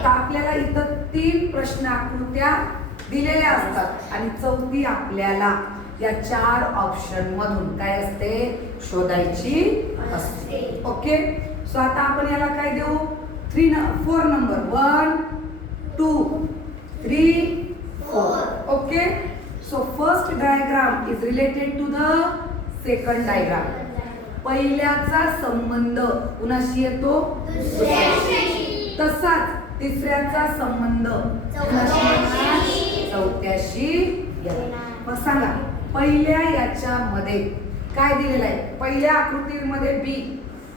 आता आपल्याला इथं 3 प्रश्न आकृत्या दिलेल्या असतात आणि चौथी आपल्याला या 4 ऑप्शन मधून काय असते शोधायची असते. ओके, सो आता आपण याला काय देऊ 4 number 1 2 3 4. Okay, so first diagram is related to the second diagram. पहिल्याचा संबंध कुणाशी येतो दुसऱ्याशी, तसाच तिसऱ्याचा संबंध चौथ्याशी येतो. मग सांगा पहिल्या याच्यामध्ये काय दिलेलं आहे. पहिल्या आकृतीमध्ये बी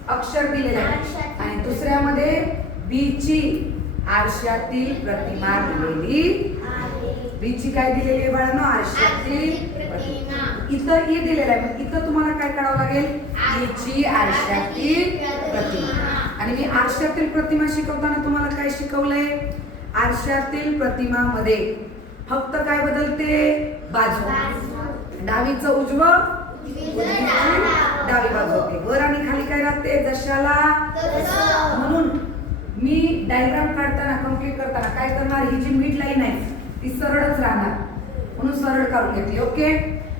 अक्षर दिलेलं आहे आणि दुसऱ्यामध्ये बी ची आरशातील प्रतिमा दिलेली. बी ची काय दिलेली आहे बाळांनो आरशातील प्रतिमा. इथं ए दिलेलं आहे. मग इथं तुम्हाला काय करावं लागेल बी ची आरशातील प्रतिमा. आणि मी आरशातील प्रतिमा शिकवताना तुम्हाला काय शिकवलंय आरशातील प्रतिमामध्ये फक्त काय बदलते बाजू. डावीचं उजवं डावी बाजू होते. वर आणि खाली काय राहते जशाला म्हणून मी डायग्राम काढताना कंप्लीट करताना काय करणार ही जी मिड लाईन आहे ती सरळच राहणार म्हणून सरळ काढून घेतली. ओके,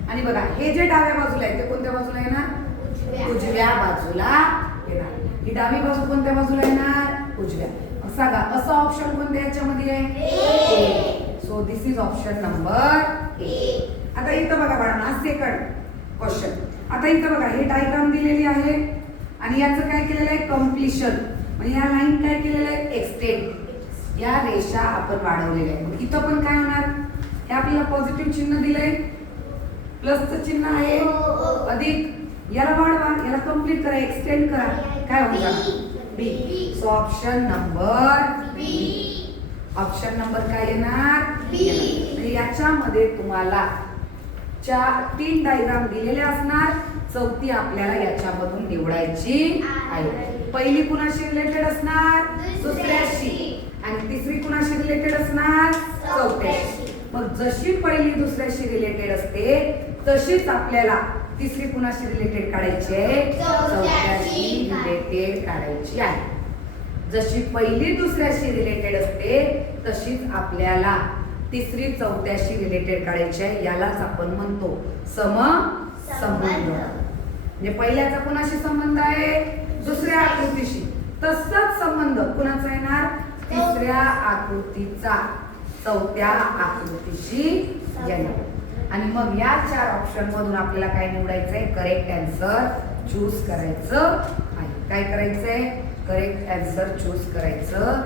आणि बघा हे जे डाव्या बाजूला आहे ते कोणत्या बाजूला येणार उजव्या बाजूला येणार. ही डावी बाजू कोणत्या बाजूला येणार उजव्या. सांगा असं ऑप्शन कोणत्या याच्यामध्ये आहे so this is option number A. आता इथं बघा बाळांनो सेकंड क्वेश्चन. आता इथं बघा हे डायग्राम दिलेली आहे आणि याचं काय केलेलं आहे कम्प्लिशन. म्हणजे या लाईन काय केलेलं आहे एक्सटेंड. या रेषा आपण वाढवलेल्या आहे. मग इथं पण काय होणार हे आपल्याला पॉझिटिव्ह चिन्ह दिलंय प्लसचं चिन्ह आहे अधिक याला वाढवा याला कंप्लीट करा एक्सटेंड करा काय होणार बी. सो ऑप्शन नंबर बी. ऑप्शन नंबर काय येणार बी. याच्यामध्ये तुम्हाला 3 डायग्राम दिलेले असणार. चौथी आपल्याला याच्यामधून निवडायची आहे. पहिली कुणाशी रिलेटेड असणार दुसऱ्याशी आणि तिसरी कुणाशी रिलेटेड असणार चौथ्याशी. मग जशी पहिली दुसऱ्याशी रिलेटेड असते तशीच आपल्याला तिसरी कुणाशी रिलेटेड काढायची आहे चौथ्याशी रिलेटेड काढायची आहे. जशी पहिली दुसऱ्याशी रिलेटेड असते तशीच आपल्याला तिसरी चौथ्याशी रिलेटेड काढायची आहे. यालाच आपण म्हणतो समसंबंध. म्हणजे पहिल्याचा कुणाशी संबंध आहे दुसऱ्या आकृतीशी तसाच संबंध कुणाचा येणार तिसऱ्या आकृतीचा चौथ्या आकृतीशी येणार. आणि मग या 4 ऑप्शन मधून आपल्याला काय निवडायचंय करेक्ट आन्सर चूज करायचं आहे. काय करायचंय करेक्ट आन्सर चूज करायचं